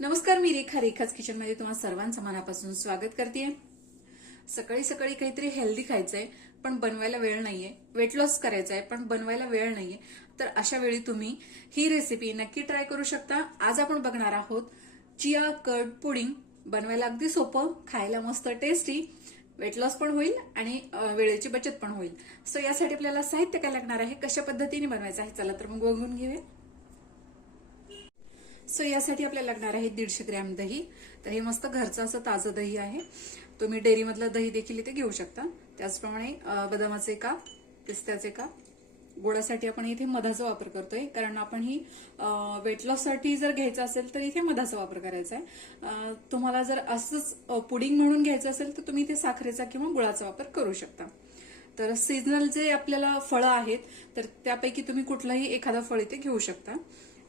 नमस्कार, मी रेखा रेखाच किचन मध्ये तुम्हा सर्वांचं मनापासून स्वागत करते। सकाळी सकाळी काहीतरी हेल्दी खायचंय पण बनवायला वेळ नाहीये, वेट लॉस करायचंय पण बनवायला वेळ नाहीये, तर अशा वेळी तुम्ही ही रेसिपी नक्की ट्राय करू शकता। आज आपण बघणार आहोत चिया कर्ड पुडिंग। बनवायला अगदी सोपं, खायला मस्त टेस्टी, वेट लॉस पण होईल आणि वेळेची बचत पण होईल। सो यासाठी आपल्याला साहित्य काय लागणार आहे, कशा पद्धतीने बनवायचं आहे, चला तर मग बघून घेऊया। सो यासाठी आपल्याला लागणार आहे 150 ग्रॅम दही। तर हे मस्त घरचं असं ताजं दही आहे, तुम्ही डेअरी मधलं दही देखील इथे घेऊ शकता। त्याचप्रमाणे बदामाचे काप, पिस्त्याचे काप, गोडासाठी आपण इथे मधाचा वापर करतोय, कारण आपण ही वेट लॉस साठी जर घ्यायचं असेल तर इथे मधाचा वापर करायचा आहे। तुम्हाला जर असंच पुडिंग म्हणून घ्यायचं असेल तर तुम्ही इथे साखरेचा किंवा गुळाचा वापर करू शकता। तर सीजनल जे आपल्याला फळं आहेत तर त्यापैकी तुम्ही कुठलाही एखादा फळ इथे घेऊ शकता।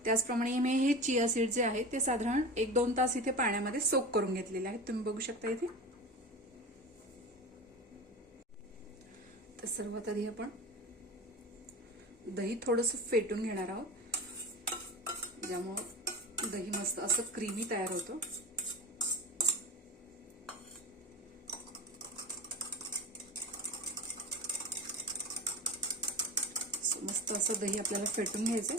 त्याचप्रमाणे मी हे चिया सीड जे आहेत ते साधारण 1-2 तास इथे पाण्यामध्ये सोक करून घेतलेले आहेत, तुम्ही बघू शकता इथे। तर सर्वात आधी आपण दही थोडंसं फेटून घेणार आहोत, ज्यामुळे दही मस्त असं क्रीमी तयार होतं। मस्त असं दही आपल्याला फेटून घ्यायचंय।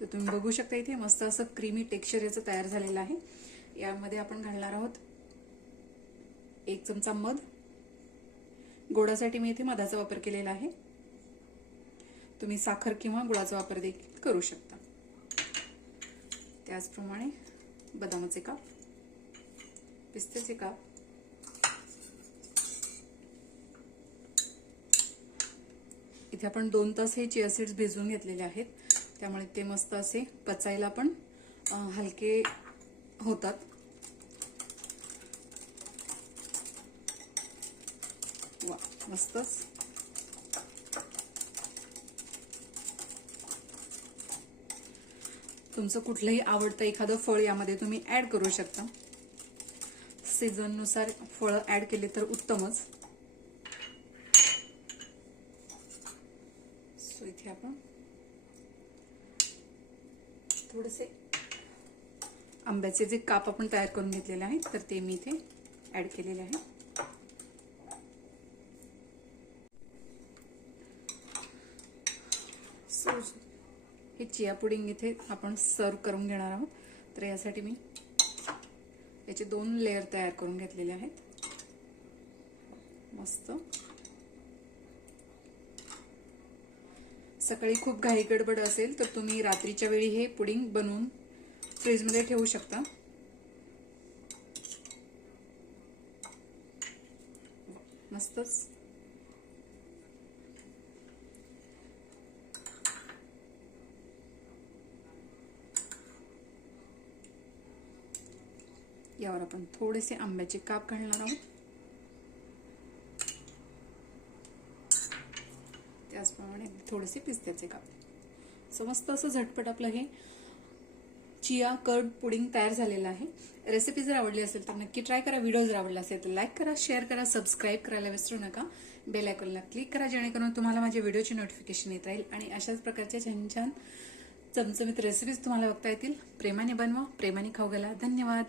तर तुम्ही बघू शकता इथे मस्त असं क्रीमी टेक्स्चर याचं तयार झालेलं आहे। यामध्ये आपण घालणार आहोत 1 चमचा मध। गोडासाठी मी इथे मधाचा वापर केलेला आहे, तुम्ही साखर किंवा गुळाचा वापर देखील करू शकता। त्याचप्रमाणे बदामाचे काप, पिस्त्याचे काप, इथे आपण 2 तास हे चिया सीड्स भिजवून घेतलेले आहेत, त्यामुळे ते मस्त असे पचायला पण हलके होतात। वा, मस्तच। तुमचं कुठलंही आवडतं एखादं फळ यामध्ये तुम्ही ऍड करू शकता, सीझन नुसार फळ ऍड केले तर उत्तमच। सो इथे आपण थोडेसे आंब्याचे जे काप आपण तयार करून घेतलेले आहेत तर ते मी इथे ऍड केलेले आहे। सो हे चिया पुडिंग इथे आपण सर्व करून घेणार आहोत, तर यासाठी मी याचे 2 लेयर तयार करून घेतलेले आहेत। मस्त सकाळी खूप घाई गडबड असेल तर तुम्ही रात्रीच्या वेळी हे पुडिंग बनवून फ्रीज मध्ये ठेवू शकता। मस्तच। यावर आपण थोडेसे आंब्याचे काप घालणार आहोत, त्याचप्रमाणे थोडेसे पिस्त्याचे काप। समस्त असं झटपट आपलं हे चिया कर्ड पुडिंग तयार झालेलं आहे। रेसिपी जर आवडली असेल तर नक्की ट्राय करा। व्हिडिओ जर आवडला असेल तर लाईक करा, शेअर करा, सबस्क्राईब करायला विसरू नका। बेल आयकॉनला क्लिक करा, जेणेकरून तुम्हाला माझ्या व्हिडिओची नोटिफिकेशन येत राहील आणि अशाच प्रकारच्या छान छान चमचमीत रेसिपीज तुम्हाला बघता येतील। प्रेमाने बनवा, प्रेमाने खाऊ घाला। धन्यवाद।